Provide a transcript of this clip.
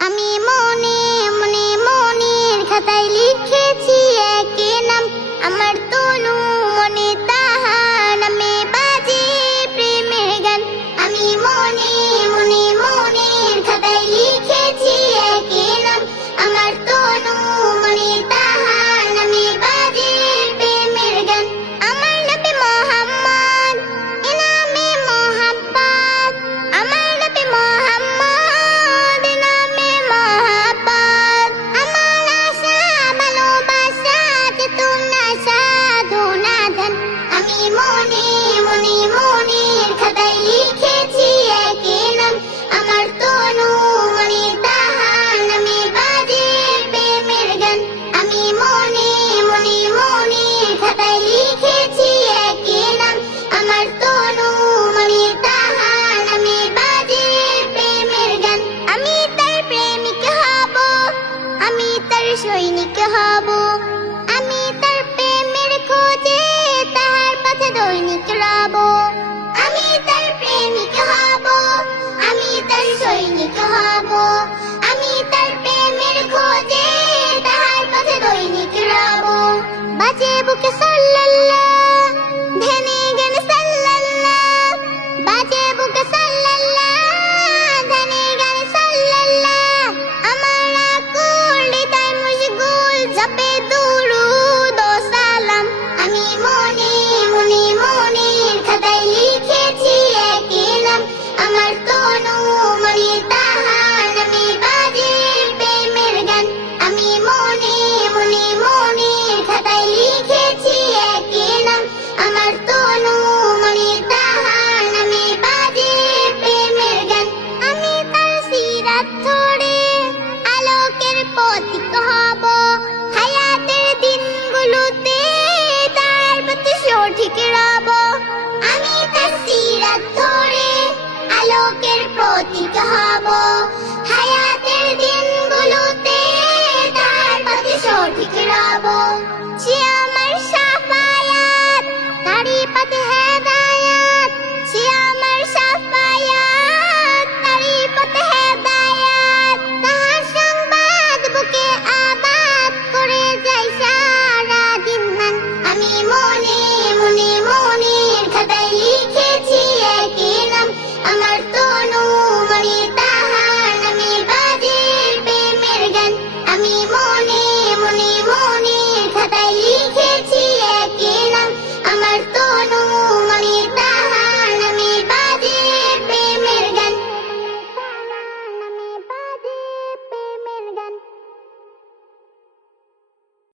আমি মনে মনে মনের খাতায় লিখেছি একে নাম, আমার তনু মনে তাহার নামে বাজে প্রেমের গান। আমি মনে মনে মনের খাতায় লিখেছি একে নাম, আমার তনু মনে তাহার নামে বাজে প্রেমের গান। আমার নবী মোহাম্মদ এ নামে মোহাব্বত, আমার নবী মোহাম্মদ এ নামে মোহাব্বত। আমার আশা ভালোবাসা চেতনা সাধনা ধ্যান। আমি মনে মনে মনের খাতায় লিখেছি একে নাম, আমার তনু মনে তাহার নামে বাজে প্রেমের গান। আমি মনে মনে মনের খাতায় লিখেছি একে নাম, আমার তনু মনে তাহার নামে বাজে প্রেমের গান। আমি তার প্রেমিক হব, আমি তার সৈনিক হব, আমি তার প্রেমের খোঁজে তাহার পথে দৈনিক রব। আমি তার প্রেমিক হব, আমি তার সৈনিক হব, আমি তার প্রেমের খোঁজে তাহার পথে দৈনিক রব। বাজে বুকে সাল্লাল্লাহ, ধ্যানে জ্ঞানে সাল্লাল্লাহ, বাজে বুকে সাল্লাল্লাহ, ধ্যানে জ্ঞানে সাল্লাল্লাহ। আমার আকুল হৃদয় মশগুল জপে দুরূদ ও সালাম। আমি মনে মনে মনের খাতায় লিখেছি একে নাম, আমার তনু মনে তাহার নামে বাজে প্রেমের গান। আমি মনে মনে মনের খাতায় লিখেছি একে নাম, আমার তনু মনে তাহার নামে বাজে প্রেমের গান। আমি তার সিরাত ধরে আলোকের পথিক হব, হায়াতের দিনগুলোতে তার প্রতি সঠিক রব। আমি তার সিরাত ধরে আলোকের প্রতীক হব,